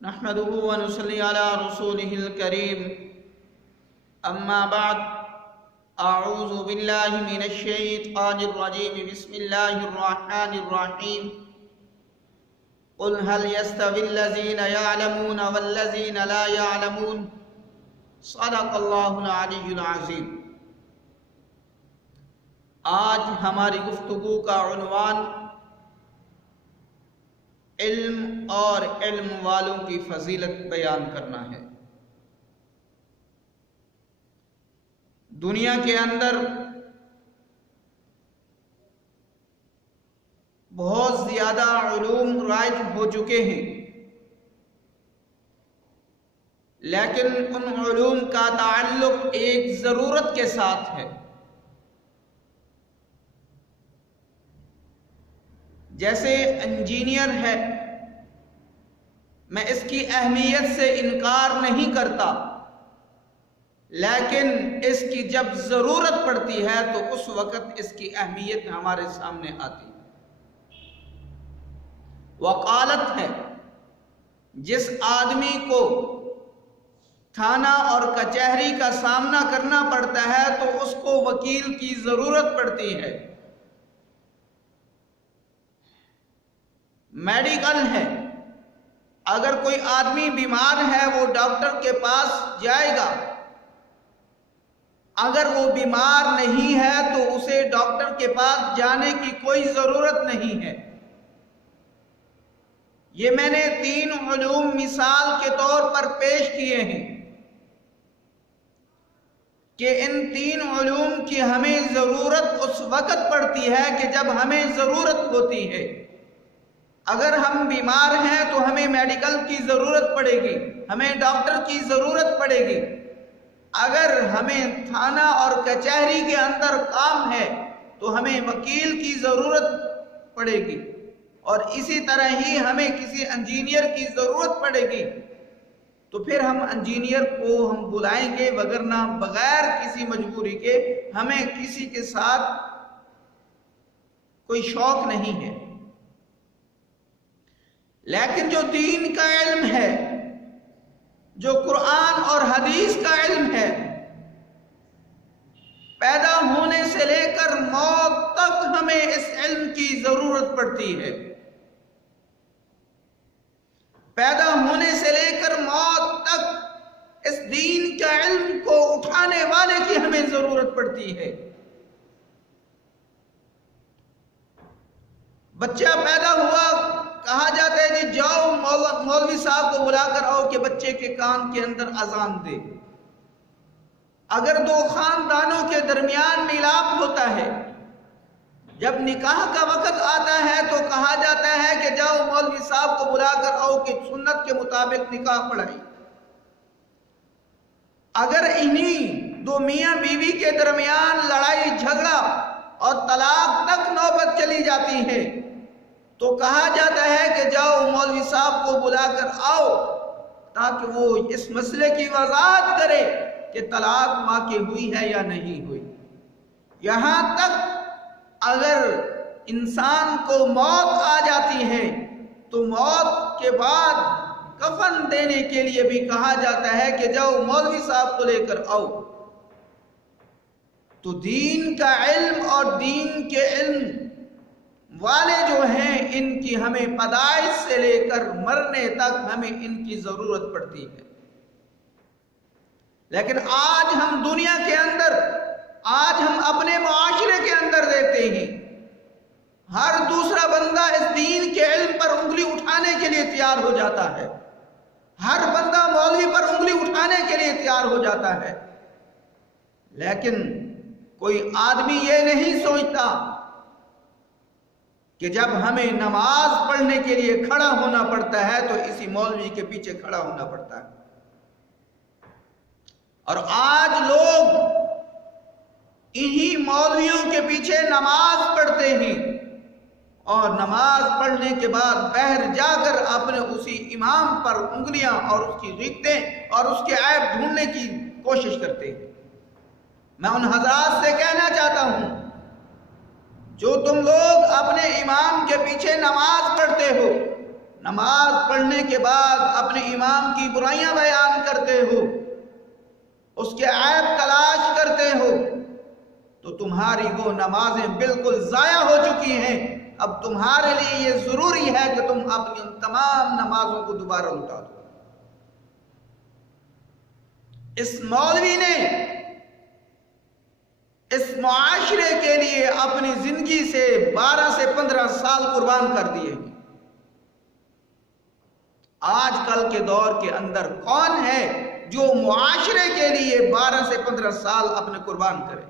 نحمده ونصلي على رسوله الكريم اما بعد اعوذ باللہ من الشیطان الرجیم بسم اللہ الرحمن الرحیم قل هل يستوي الذين يعلمون والذين لا يعلمون صدق اللہ العلی العظیم۔ آج ہماری گفتگو کا عنوان علم اور علم والوں کی فضیلت بیان کرنا ہے۔ دنیا کے اندر بہت زیادہ علوم رائج ہو چکے ہیں، لیکن ان علوم کا تعلق ایک ضرورت کے ساتھ ہے۔ جیسے انجینئر ہے، میں اس کی اہمیت سے انکار نہیں کرتا، لیکن اس کی جب ضرورت پڑتی ہے تو اس وقت اس کی اہمیت ہمارے سامنے آتی ہے۔ وکالت ہے، جس آدمی کو تھانہ اور کچہری کا سامنا کرنا پڑتا ہے تو اس کو وکیل کی ضرورت پڑتی ہے۔ میڈیکل ہے، اگر کوئی آدمی بیمار ہے وہ ڈاکٹر کے پاس جائے گا، اگر وہ بیمار نہیں ہے تو اسے ڈاکٹر کے پاس جانے کی کوئی ضرورت نہیں ہے۔ یہ میں نے 3 علوم مثال کے طور پر پیش کیے ہیں کہ ان 3 علوم کی ہمیں ضرورت اس وقت پڑتی ہے کہ جب ہمیں ضرورت ہوتی ہے۔ اگر ہم بیمار ہیں تو ہمیں میڈیکل کی ضرورت پڑے گی، ہمیں ڈاکٹر کی ضرورت پڑے گی۔ اگر ہمیں تھانہ اور کچہری کے اندر کام ہے تو ہمیں وکیل کی ضرورت پڑے گی، اور اسی طرح ہی ہمیں کسی انجینئر کی ضرورت پڑے گی، تو پھر ہم انجینئر کو ہم بلائیں گے، وگرنہ بغیر کسی مجبوری کے ہمیں کسی کے ساتھ کوئی شوق نہیں ہے۔ لیکن جو دین کا علم ہے، جو قرآن اور حدیث کا علم ہے، پیدا ہونے سے لے کر موت تک ہمیں اس علم کی ضرورت پڑتی ہے۔ پیدا ہونے سے لے کر موت تک اس دین کا علم کو اٹھانے والے کی ہمیں ضرورت پڑتی ہے۔ بچہ پیدا ہوا، کہا جاتا ہے کہ جاؤ مولوی صاحب کو بلا کر آؤ کہ بچے کے کان کے اندر اذان دے۔ اگر 2 خاندانوں کے درمیان میلاپ ہوتا ہے، جب نکاح کا وقت آتا ہے تو کہا جاتا ہے کہ جاؤ مولوی صاحب کو بلا کر آؤ کہ سنت کے مطابق نکاح پڑھائی۔ اگر انہی 2 میاں بیوی کے درمیان لڑائی جھگڑا اور طلاق تک نوبت چلی جاتی ہے تو کہا جاتا ہے کہ جاؤ مولوی صاحب کو بلا کر آؤ تاکہ وہ اس مسئلے کی وضاحت کرے کہ طلاق واقع ہوئی ہے یا نہیں ہوئی۔ یہاں تک اگر انسان کو موت آ جاتی ہے تو موت کے بعد کفن دینے کے لیے بھی کہا جاتا ہے کہ جاؤ مولوی صاحب کو لے کر آؤ۔ تو دین کا علم اور دین کے علم والے جو ہیں، ان کی ہمیں پیدائش سے لے کر مرنے تک ہمیں ان کی ضرورت پڑتی ہے۔ لیکن آج ہم دنیا کے اندر، آج ہم اپنے معاشرے کے اندر دیکھتے ہیں، ہر دوسرا بندہ اس دین کے علم پر انگلی اٹھانے کے لیے تیار ہو جاتا ہے، ہر بندہ مولوی پر انگلی اٹھانے کے لیے تیار ہو جاتا ہے، لیکن کوئی آدمی یہ نہیں سوچتا کہ جب ہمیں نماز پڑھنے کے لیے کھڑا ہونا پڑتا ہے تو اسی مولوی کے پیچھے کھڑا ہونا پڑتا ہے۔ اور آج لوگ انہی مولویوں کے پیچھے نماز پڑھتے ہیں، اور نماز پڑھنے کے بعد باہر جا کر اپنے اسی امام پر انگلیاں اور اس کی غیبتیں اور اس کے عیب ڈھونڈنے کی کوشش کرتے ہیں۔ میں ان حضرات سے کہنا چاہتا ہوں، جو تم لوگ اپنے امام کے پیچھے نماز پڑھتے ہو، نماز پڑھنے کے بعد اپنے امام کی برائیاں بیان کرتے ہو، اس کے عیب تلاش کرتے ہو، تو تمہاری وہ نمازیں بالکل ضائع ہو چکی ہیں۔ اب تمہارے لیے یہ ضروری ہے کہ تم اپنی ان تمام نمازوں کو دوبارہ اٹھا دو۔ اس مولوی نے اس معاشرے کے لیے اپنی زندگی سے 12 سے 15 سال قربان کر دیے ہیں۔ آج کل کے دور کے اندر کون ہے جو معاشرے کے لیے 12 سے 15 سال اپنے قربان کرے؟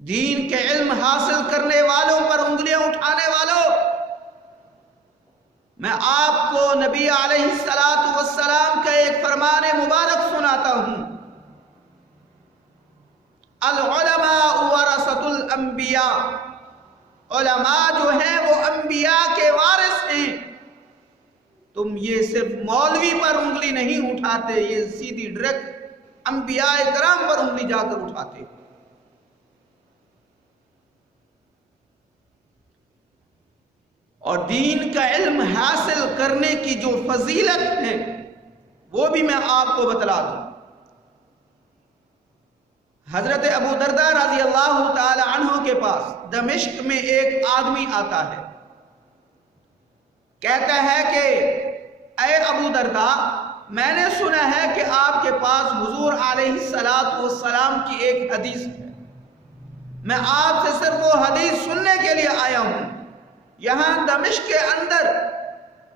دین کے علم حاصل کرنے والوں پر انگلیاں اٹھانے والوں، میں آپ کو نبی علیہ السلام کا ایک فرمان مبارک سناتا ہوں۔ العلماء ورثۃ الانبیاء، علماء جو ہیں وہ انبیاء کے وارث ہیں۔ تم یہ صرف مولوی پر انگلی نہیں اٹھاتے، یہ سیدھی ڈائریکٹ انبیاء کرام پر انگلی جا کر اٹھاتے۔ اور دین کا علم حاصل کرنے کی جو فضیلت ہے وہ بھی میں آپ کو بتلا دوں۔ حضرت ابو درداء رضی اللہ تعالی عنہ کے پاس دمشق میں ایک آدمی آتا ہے، کہتا ہے کہ اے ابو درداء، میں نے سنا ہے کہ آپ کے پاس حضور علیہ السلام کی ایک حدیث ہے، میں آپ سے صرف وہ حدیث سننے کے لیے آیا ہوں۔ یہاں دمشق کے اندر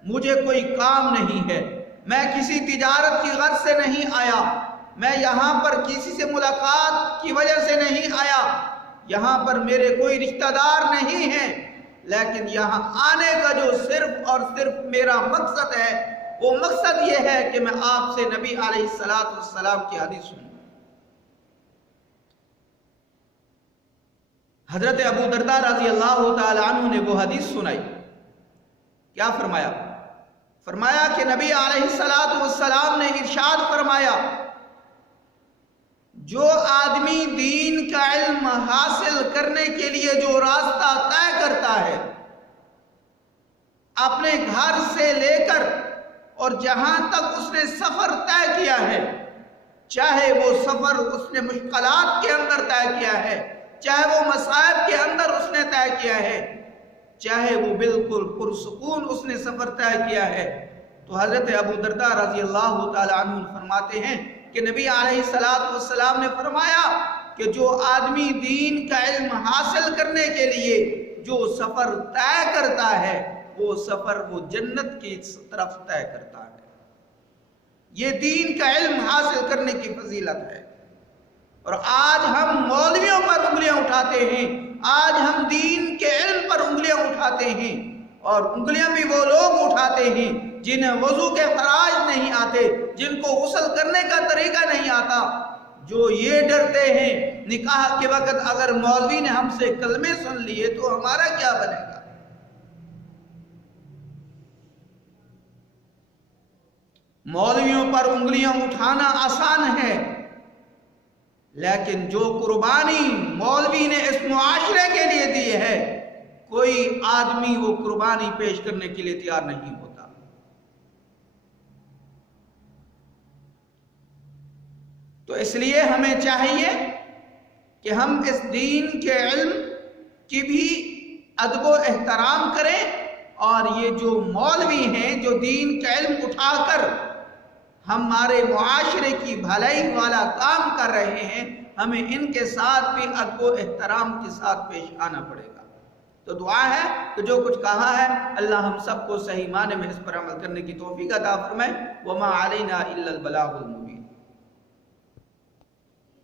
مجھے کوئی کام نہیں ہے، میں کسی تجارت کی غرض سے نہیں آیا، میں یہاں پر کسی سے ملاقات کی وجہ سے نہیں آیا، یہاں پر میرے کوئی رشتہ دار نہیں ہیں، لیکن یہاں آنے کا جو صرف اور صرف میرا مقصد ہے وہ مقصد یہ ہے کہ میں آپ سے نبی علیہ السلام کی حدیث سنوں۔ حضرت ابو درداء رضی اللہ تعالی عنہ نے وہ حدیث سنائی۔ کیا فرمایا؟ فرمایا کہ نبی علیہ السلام نے ارشاد فرمایا، جو آدمی دین کا علم حاصل کرنے کے لیے جو راستہ طے کرتا ہے، اپنے گھر سے لے کر اور جہاں تک اس نے سفر طے کیا ہے، چاہے وہ سفر اس نے مشکلات کے اندر طے کیا ہے، چاہے وہ مصائب کے اندر اس نے طے کیا ہے، چاہے وہ بالکل پرسکون اس نے سفر طے کیا ہے، تو حضرت ابو درداء رضی اللہ تعالی عنہ فرماتے ہیں کہ نبی علیہ السلام نے فرمایا کہ جو آدمی دین کا علم حاصل کرنے کے لیے جو سفر طے کرتا ہے، وہ سفر وہ جنت کی طرف طے کرتا ہے۔ یہ دین کا علم حاصل کرنے کی فضیلت ہے۔ اور آج ہم مولویوں پر انگلیاں اٹھاتے ہیں، آج ہم دین کے علم پر انگلیاں اٹھاتے ہیں، اور انگلیاں بھی وہ لوگ اٹھاتے ہیں جنہیں وضو کے فرائض نہیں آتے، جن کو غسل کرنے کا طریقہ نہیں آتا، جو یہ ڈرتے ہیں نکاح کے وقت اگر مولوی نے ہم سے کلمے سن لیے تو ہمارا کیا بنے گا۔ مولویوں پر انگلیاں اٹھانا آسان ہے، لیکن جو قربانی مولوی نے اس معاشرے کے لیے دی ہے، کوئی آدمی وہ قربانی پیش کرنے کے لیے تیار نہیں ہوتا۔ تو اس لیے ہمیں چاہیے کہ ہم اس دین کے علم کی بھی ادب و احترام کریں، اور یہ جو مولوی ہیں جو دین کا علم اٹھا کر ہمارے معاشرے کی بھلائی والا کام کر رہے ہیں، ہمیں ان کے ساتھ بھی ادب و احترام کے ساتھ پیش آنا پڑے گا۔ تو دعا ہے کہ جو کچھ کہا ہے اللہ ہم سب کو صحیح معنی میں اس پر عمل کرنے کی توفیق عطا فرمائے۔ وما علینا الا البلاغ المبین۔